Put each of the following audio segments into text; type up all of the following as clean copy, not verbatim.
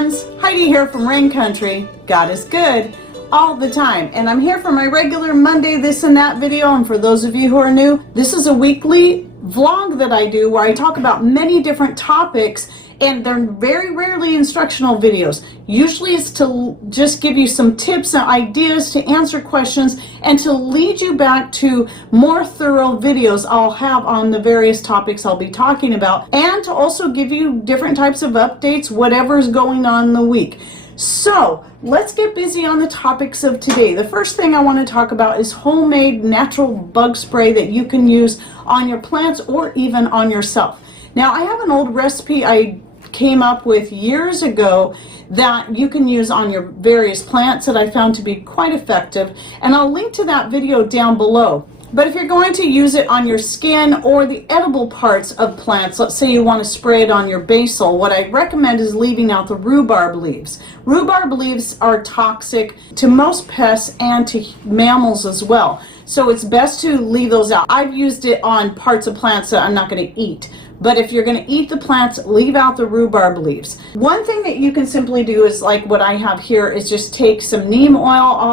friends, Heidi here from Rain Country. God is good all the time, and I'm here for my regular Monday this and that video. And for those of you who are new, this is a weekly vlog that I do where I talk about many different topics, and they're very rarely instructional videos. Usually it's to just give you some tips and ideas to answer questions and to lead you back to more thorough videos I'll have on the various topics I'll be talking about, and to also give you different types of updates, whatever's going on in the week. So let's get busy on the topics of today. The first thing I want to talk about is homemade natural bug spray that you can use on your plants or even on yourself. Now, I have an old recipe I came up with years ago that you can use on your various plants that I found to be quite effective, and I'll link to that video down below. But if you're going to use it on your skin or the edible parts of plants, let's say you want to spray it on your basil, what I recommend is leaving out the rhubarb leaves. Rhubarb leaves are toxic to most pests and to mammals as well, so it's best to leave those out. I've used it on parts of plants that I'm not going to eat. But if you're going to eat the plants, leave out the rhubarb leaves. One thing that you can simply do is, like what I have here, is just take some neem oil.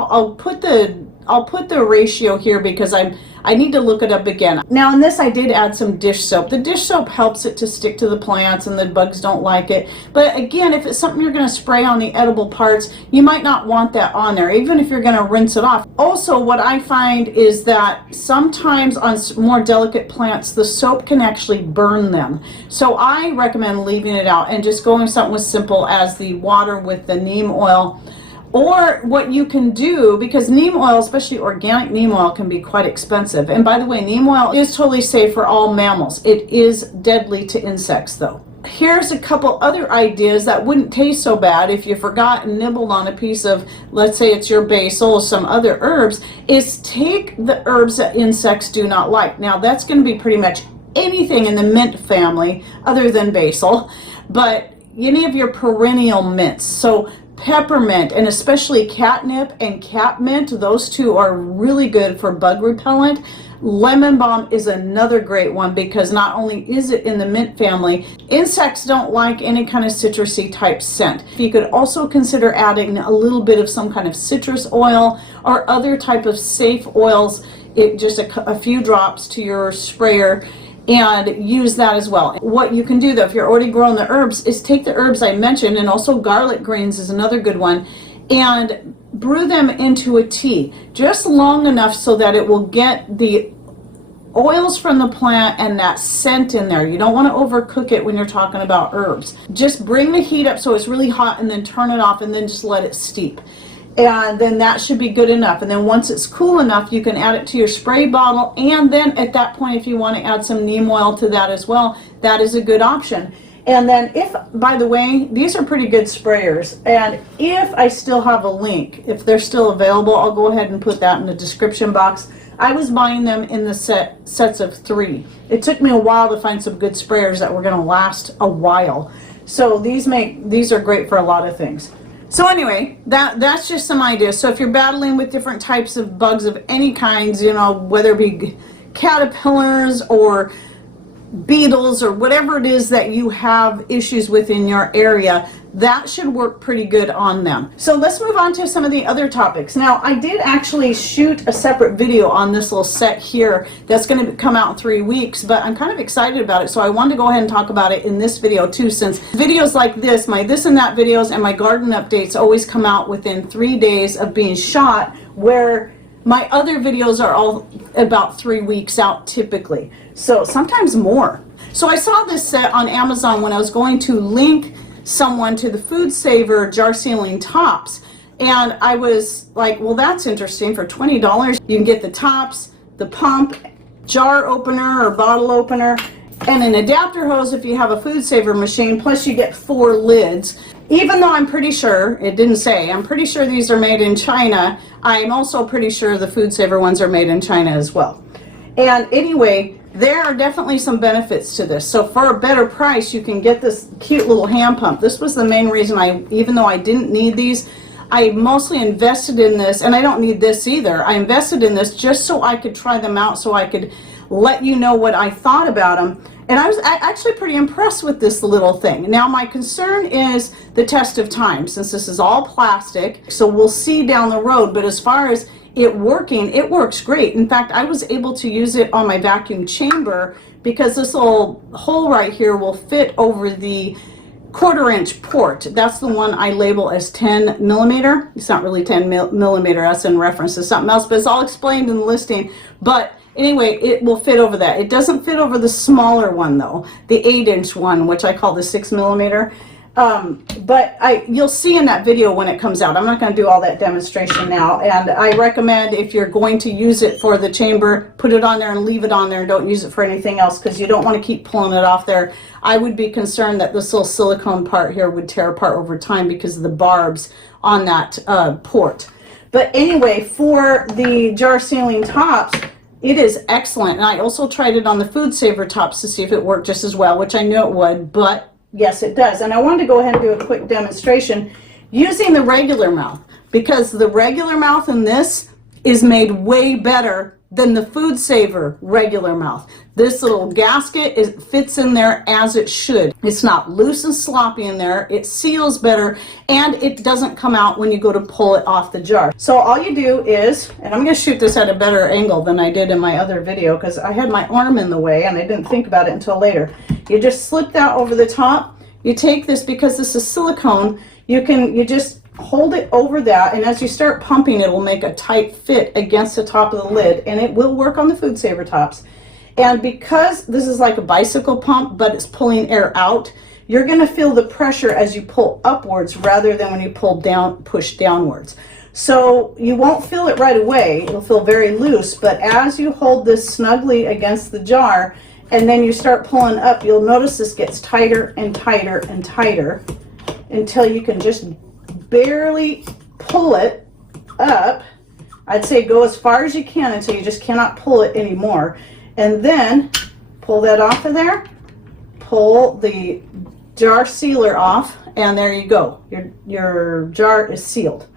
I'll put the ratio here because I need to look it up again. Now in this I did add some dish soap. The dish soap helps it to stick to the plants and the bugs don't like it. But again, if it's something you're going to spray on the edible parts, you might not want that on there, even if you're going to rinse it off. Also, what I find is that sometimes on more delicate plants, the soap can actually burn them. So I recommend leaving it out and just going with something as simple as the water with the neem oil. Or what you can do, because neem oil, especially organic neem oil, can be quite expensive. And by the way, neem oil is totally safe for all mammals. It is deadly to insects though. Here's a couple other ideas that wouldn't taste so bad if you forgot and nibbled on a piece of, let's say it's your basil or some other herbs, is take the herbs that insects do not like. Now that's going to be pretty much anything in the mint family other than basil, but any of your perennial mints. So peppermint, and especially catnip and catmint, those two are really good for bug repellent. Lemon balm is another great one because not only is it in the mint family, insects don't like any kind of citrusy type scent. You could also consider adding a little bit of some kind of citrus oil or other type of safe oils, just a few drops to your sprayer, and use that as well. What you can do though, if you're already growing the herbs, is take the herbs I mentioned, and also garlic greens is another good one, and brew them into a tea just long enough so that it will get the oils from the plant and that scent in there. You don't want to overcook it when you're talking about herbs. Just bring the heat up so it's really hot and then turn it off and then just let it steep. And then that should be good enough. And then once it's cool enough, you can add it to your spray bottle. And then at that point, if you want to add some neem oil to that as well, that is a good option. And then if, by the way, these are pretty good sprayers. And if I still have a link, if they're still available, I'll go ahead and put that in the description box. I was buying them in the sets of 3. It took me a while to find some good sprayers that were going to last a while. So these are great for a lot of things. So anyway, that's just some ideas. So if you're battling with different types of bugs of any kinds, you know, whether it be caterpillars or beetles or whatever it is that you have issues with in your area, that should work pretty good on them. So let's move on to some of the other topics. Now, I did actually shoot a separate video on this little set here that's going to come out in 3 weeks, but I'm kind of excited about it, so I wanted to go ahead and talk about it in this video too, since videos like this, my this and that videos and my garden updates always come out within 3 days of being shot, where my other videos are all about 3 weeks out typically, so sometimes more. So I saw this set on Amazon when I was going to link someone to the Food Saver jar sealing tops, and I was like, well, that's interesting. For $20 you can get the tops, the pump, jar opener or bottle opener, and an adapter hose if you have a Food Saver machine, plus you get 4 lids. Even though I'm pretty sure, it didn't say, I'm pretty sure these are made in China, I'm also pretty sure the Food Saver ones are made in China as well. And anyway, there are definitely some benefits to this. So for a better price, you can get this cute little hand pump. This was the main reason even though I didn't need these, I mostly invested in this, and I don't need this either. I invested in this just so I could try them out, so I could let you know what I thought about them. And I was actually pretty impressed with this little thing. Now my concern is the test of time, since this is all plastic, so we'll see down the road. But as far as it working, it works great. In fact, I was able to use it on my vacuum chamber because this little hole right here will fit over the 1/4-inch port. That's the one I label as 10 millimeter. It's not really 10 millimeter, that's in reference to something else, but it's all explained in the listing. But anyway, it will fit over that. It doesn't fit over the smaller one though, the 8-inch one, which I call the 6 millimeter. But you'll see in that video when it comes out. I'm not going to do all that demonstration now, and I recommend if you're going to use it for the chamber, put it on there and leave it on there and don't use it for anything else, because you don't want to keep pulling it off there. I would be concerned that this little silicone part here would tear apart over time because of the barbs on that port. But anyway, for the jar sealing tops, it is excellent. And I also tried it on the food saver tops to see if it worked just as well, which I knew it would, but yes, it does. And I wanted to go ahead and do a quick demonstration using the regular mouth, because the regular mouth in this is made way better than the food saver regular mouth. This little gasket fits in there as it should. It's not loose and sloppy in there. It seals better, and it doesn't come out when you go to pull it off the jar. So all you do is, and I'm going to shoot this at a better angle than I did in my other video because I had my arm in the way and I didn't think about it until later. You just slip that over the top. You take this, because this is silicone, you just hold it over that, and as you start pumping, it will make a tight fit against the top of the lid, and it will work on the food saver tops. And because this is like a bicycle pump, but it's pulling air out, you're going to feel the pressure as you pull upwards rather than when you pull down, push downwards. So you won't feel it right away. It'll feel very loose, but as you hold this snugly against the jar and then you start pulling up, you'll notice this gets tighter and tighter and tighter until you can just barely pull it up. I'd say go as far as you can until you just cannot pull it anymore. And then pull that off of there, pull the jar sealer off, and there you go. Your jar is sealed.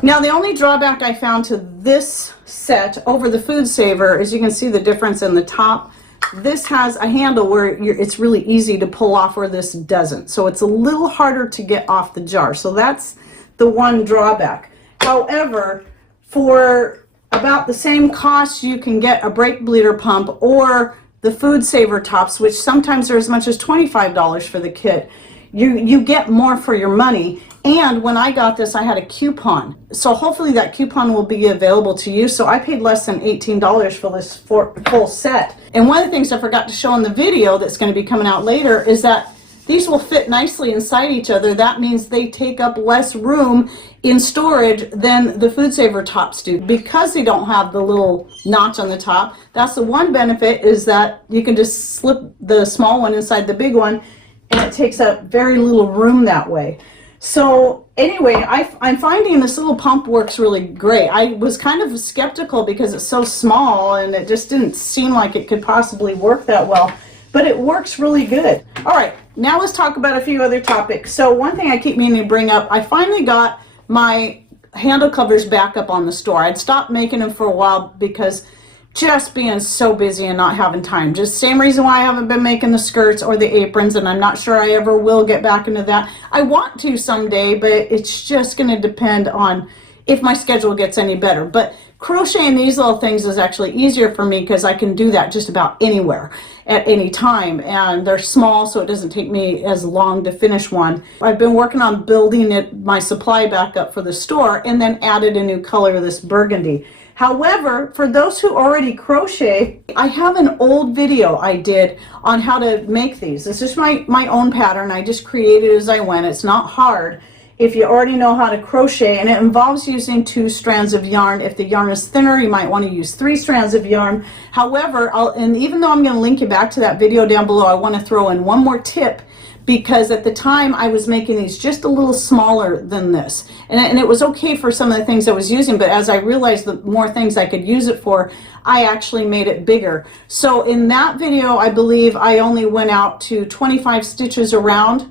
Now the only drawback I found to this set over the food saver is you can see the difference in the top. This has a handle where it's really easy to pull off, where this doesn't. So it's a little harder to get off the jar. So that's the one drawback. However, for about the same cost, you can get a brake bleeder pump or the food saver tops, which sometimes are as much as $25 for the kit. You get more for your money. And when I got this, I had a coupon. So hopefully that coupon will be available to you. So I paid less than $18 for this full set. And one of the things I forgot to show in the video that's going to be coming out later is that these will fit nicely inside each other. That means they take up less room in storage than the food saver tops do, because they don't have the little notch on the top. That's the one benefit, is that you can just slip the small one inside the big one, and it takes up very little room that way. So anyway, I'm finding this little pump works really great. I was kind of skeptical because it's so small and it just didn't seem like it could possibly work that well, but it works really good. All right, now let's talk about a few other topics. So one thing I keep meaning to bring up, I finally got my handle covers back up on the store. I'd stopped making them for a while because just being so busy and not having time. Just same reason why I haven't been making the skirts or the aprons, and I'm not sure I ever will get back into that. I want to someday, but it's just going to depend on if my schedule gets any better. But crocheting these little things is actually easier for me because I can do that just about anywhere at any time, and they're small, so it doesn't take me as long to finish one. I've been working on building my supply back up for the store, and then added a new color, this burgundy. However, for those who already crochet, I have an old video I did on how to make these. This is my own pattern. I just created as I went. It's not hard if you already know how to crochet, and it involves using 2 strands of yarn. If the yarn is thinner, you might want to use 3 strands of yarn. However, and even though I'm going to link you back to that video down below, I want to throw in one more tip, because at the time I was making these just a little smaller than this, and it was okay for some of the things I was using, but as I realized the more things I could use it for, I actually made it bigger. So in that video, I believe I only went out to 25 stitches around,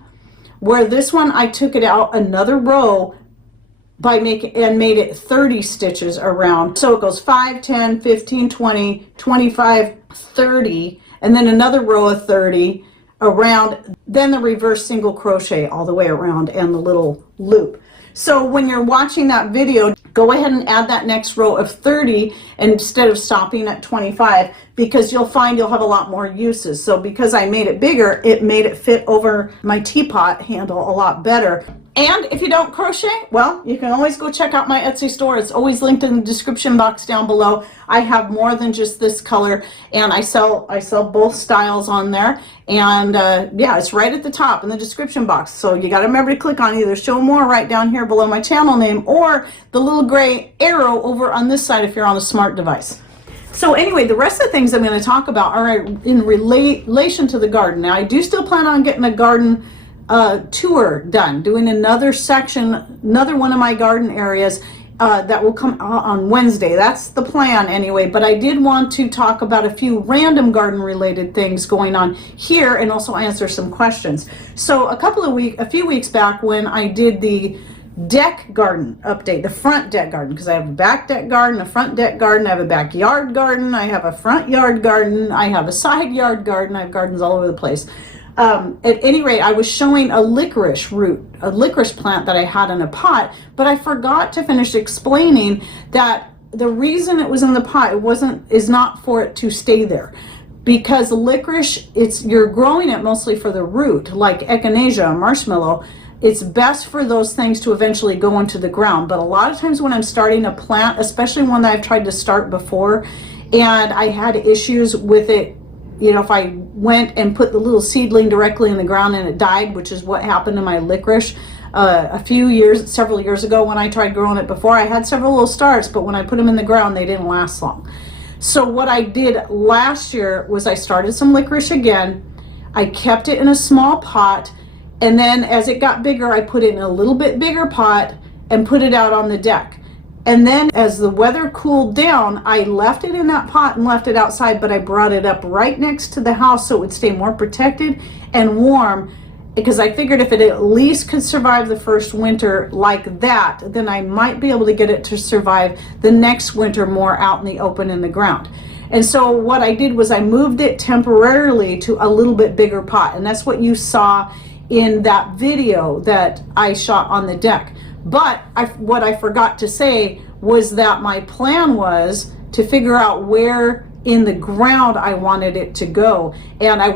where this one I took it out another row made it 30 stitches around. So it goes 5, 10, 15, 20, 25, 30, and then another row of 30 around, then the reverse single crochet all the way around and the little loop. So when you're watching that video, go ahead and add that next row of 30 instead of stopping at 25, because you'll find you'll have a lot more uses. So because I made it bigger, it made it fit over my teapot handle a lot better. And if you don't crochet, well, you can always go check out my Etsy store. It's always linked in the description box down below. I have more than just this color, and I sell both styles on there. And yeah, it's right at the top in the description box. So you got to remember to click on either show more right down here below my channel name, or the little gray arrow over on this side if you're on a smart device. So anyway, the rest of the things I'm going to talk about are in relation to the garden. Now, I do still plan on getting a garden tour done, doing another section, another one of my garden areas that will come on Wednesday. That's the plan anyway, but I did want to talk about a few random garden related things going on here and also answer some questions. So a few weeks back, when I did the deck garden update, the front deck garden, because I have a back deck garden, a front deck garden, I have a backyard garden, I have a front yard garden, I have a side yard garden, I have gardens all over the place. At any rate, I was showing a licorice root, a licorice plant that I had in a pot, but I forgot to finish explaining that the reason it was in the pot is not for it to stay there. Because licorice, you're growing it mostly for the root, like echinacea, marshmallow. It's best for those things to eventually go into the ground. But a lot of times when I'm starting a plant, especially one that I've tried to start before, and I had issues with it, you know, if I went and put the little seedling directly in the ground and it died, which is what happened to my licorice several years ago when I tried growing it before. I had several little starts, but when I put them in the ground, they didn't last long. So what I did last year was I started some licorice again. I kept it in a small pot, and then as it got bigger, I put it in a little bit bigger pot and put it out on the deck. And then as the weather cooled down, I left it in that pot and left it outside, but I brought it up right next to the house so it would stay more protected and warm, because I figured if it at least could survive the first winter like that, then I might be able to get it to survive the next winter more out in the open in the ground. And so what I did was I moved it temporarily to a little bit bigger pot, and that's what you saw in that video that I shot on the deck. But what I forgot to say was that my plan was to figure out where in the ground I wanted it to go, and I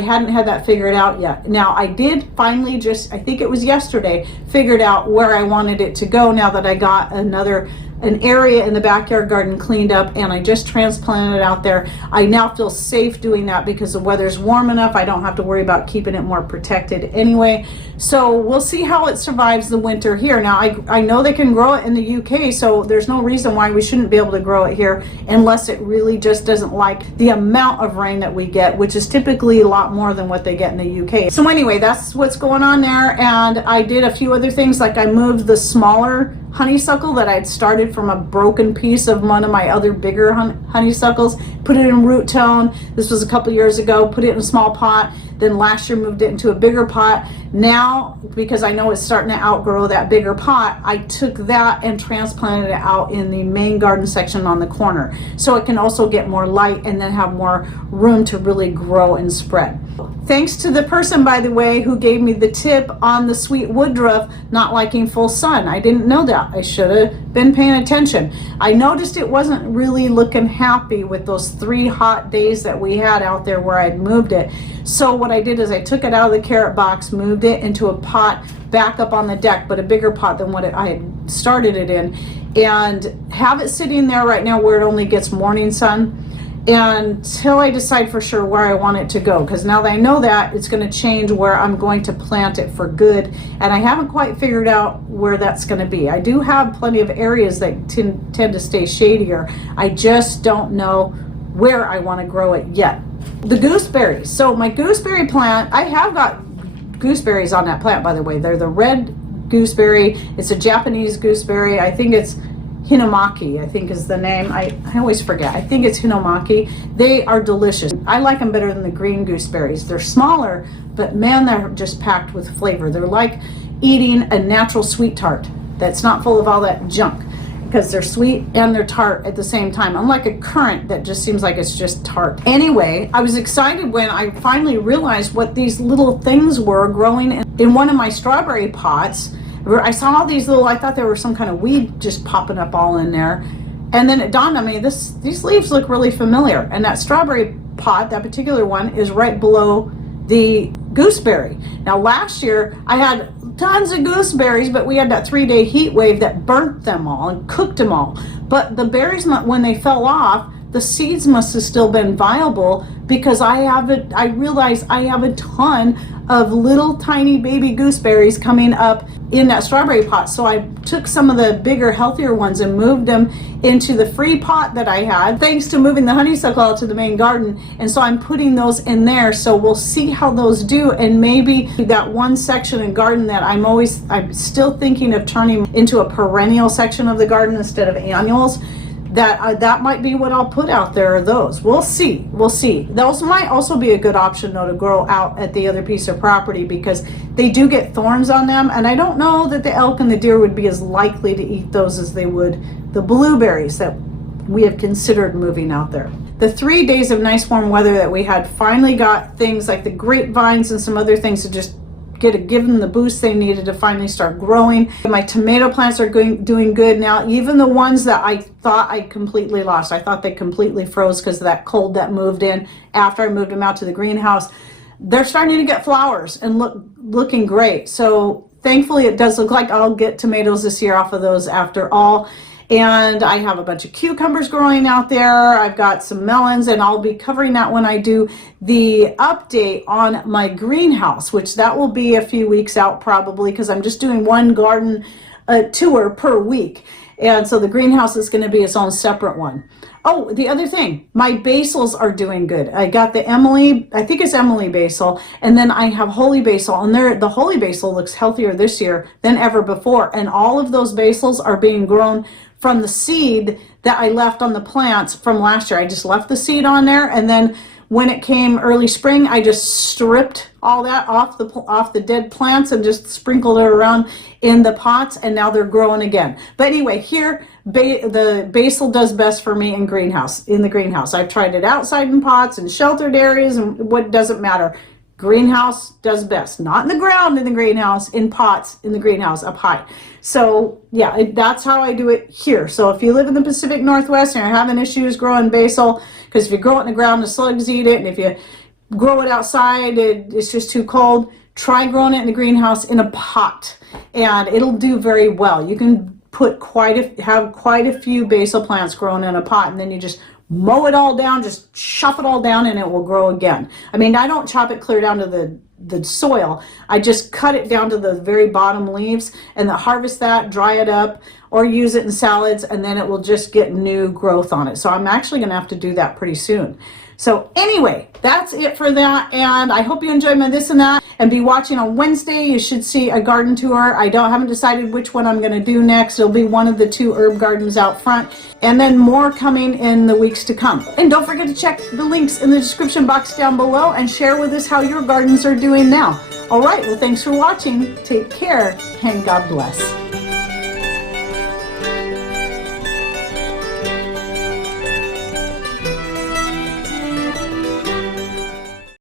hadn't had that figured out yet. Now I did finally, I think it was yesterday, figured out where I wanted it to go now that I got an area in the backyard garden cleaned up, and I just transplanted it out there. I now feel safe doing that because the weather's warm enough. I don't have to worry about keeping it more protected anyway. So we'll see how it survives the winter here. Now I know they can grow it in the UK, so there's no reason why we shouldn't be able to grow it here unless it really just doesn't like the amount of rain that we get, which is typically a lot more than what they get in the UK. So anyway, that's what's going on there. And I did a few other things, like I moved the smaller honeysuckle that I'd started from a broken piece of one of my other bigger honeysuckles, put it in root tone. This was a couple years ago, put it in a small pot. Then last year moved it into a bigger pot. Now, because I know it's starting to outgrow that bigger pot, I took that and transplanted it out in the main garden section on the corner, so it can also get more light and then have more room to really grow and spread. Thanks to the person, by the way, who gave me the tip on the sweet woodruff not liking full sun. I didn't know that. I should have been paying attention. I noticed it wasn't really looking happy with those 3 hot days that we had out there where I'd moved it. So what I did is I took it out of the carrot box, moved it into a pot back up on the deck, but a bigger pot than what I had started it in, and have it sitting there right now where it only gets morning sun until I decide for sure where I want it to go, because now that I know that, it's going to change where I'm going to plant it for good, and I haven't quite figured out where that's going to be. I do have plenty of areas that tend to stay shadier. I just don't know where I want to grow it yet. The gooseberries. So my gooseberry plant, I have got gooseberries on that plant, by the way. They're the red gooseberry. It's a Japanese gooseberry. I think it's Hinomaki, I think is the name. I always forget. I think it's Hinomaki. They are delicious. I like them better than the green gooseberries. They're smaller, but man, they're just packed with flavor. They're like eating a natural sweet tart. that's not full of all that junk, because they're sweet and they're tart at the same time, unlike a currant that just seems like it's just tart. Anyway, I was excited when I finally realized what these little things were growing in one of my strawberry pots. I saw all these little, I thought there were some kind of weed just popping up all in there. And then it dawned on me, these leaves look really familiar. And that strawberry pot, that particular one, is right below the gooseberry. Now last year I had tons of gooseberries, but we had that 3-day heat wave that burnt them all and cooked them all. But the berries, when they fell off, the seeds must have still been viable, because I realized I have a ton of little tiny baby gooseberries coming up in that strawberry pot. So I took some of the bigger, healthier ones and moved them into the free pot that I had, thanks to moving the honeysuckle out to the main garden. And so I'm putting those in there. So we'll see how those do. And maybe that one section in garden that I'm still thinking of turning into a perennial section of the garden instead of annuals, that might be what I'll put out there, are those. We'll see. Those might also be a good option though to grow out at the other piece of property, because they do get thorns on them, and I don't know that the elk and the deer would be as likely to eat those as they would the blueberries that we have considered moving out there. The 3 days of nice warm weather that we had finally got things like the grapevines and some other things to just give them the boost they needed to finally start growing. My tomato plants are doing good now, even the ones that I thought I completely lost. I thought they completely froze because of that cold that moved in after I moved them out to the greenhouse. They're starting to get flowers and looking great. So thankfully it does look like I'll get tomatoes this year off of those after all. And I have a bunch of cucumbers growing out there. I've got some melons, and I'll be covering that when I do the update on my greenhouse, which that will be a few weeks out probably, because I'm just doing one garden tour per week. And so the greenhouse is going to be its own separate one. Oh, the other thing, my basils are doing good. I got the I think it's Emily basil, and then I have holy basil, and the holy basil looks healthier this year than ever before. And all of those basils are being grown from the seed that I left on the plants from last year. I just left the seed on there, and then when it came early spring, I just stripped all that off the dead plants and just sprinkled it around in the pots, and now they're growing again. But anyway, here the basil does best for me in the greenhouse. I've tried it outside in pots and sheltered areas, and what doesn't matter. Greenhouse does best, not in the ground in the greenhouse, in pots in the greenhouse up high. So yeah, that's how I do it here. So if you live in the Pacific Northwest and you're having issues growing basil, because if you grow it in the ground, the slugs eat it, and if you grow it outside, it's just too cold, try growing it in the greenhouse in a pot, and it'll do very well. You can have quite a few basil plants growing in a pot, and then you just mow it all down, just chop it all down, and it will grow again. I mean, I don't chop it clear down to the soil. I just cut it down to the very bottom leaves, and then harvest that, dry it up, or use it in salads, and then it will just get new growth on it. So I'm actually going to have to do that pretty soon. So anyway, that's it for that, and I hope you enjoyed my this and that, and be watching on Wednesday. You should see a garden tour. I haven't decided which one I'm going to do next. It'll be one of the 2 herb gardens out front, and then more coming in the weeks to come. And don't forget to check the links in the description box down below and share with us how your gardens are doing now. All right, well, thanks for watching. Take care, and God bless.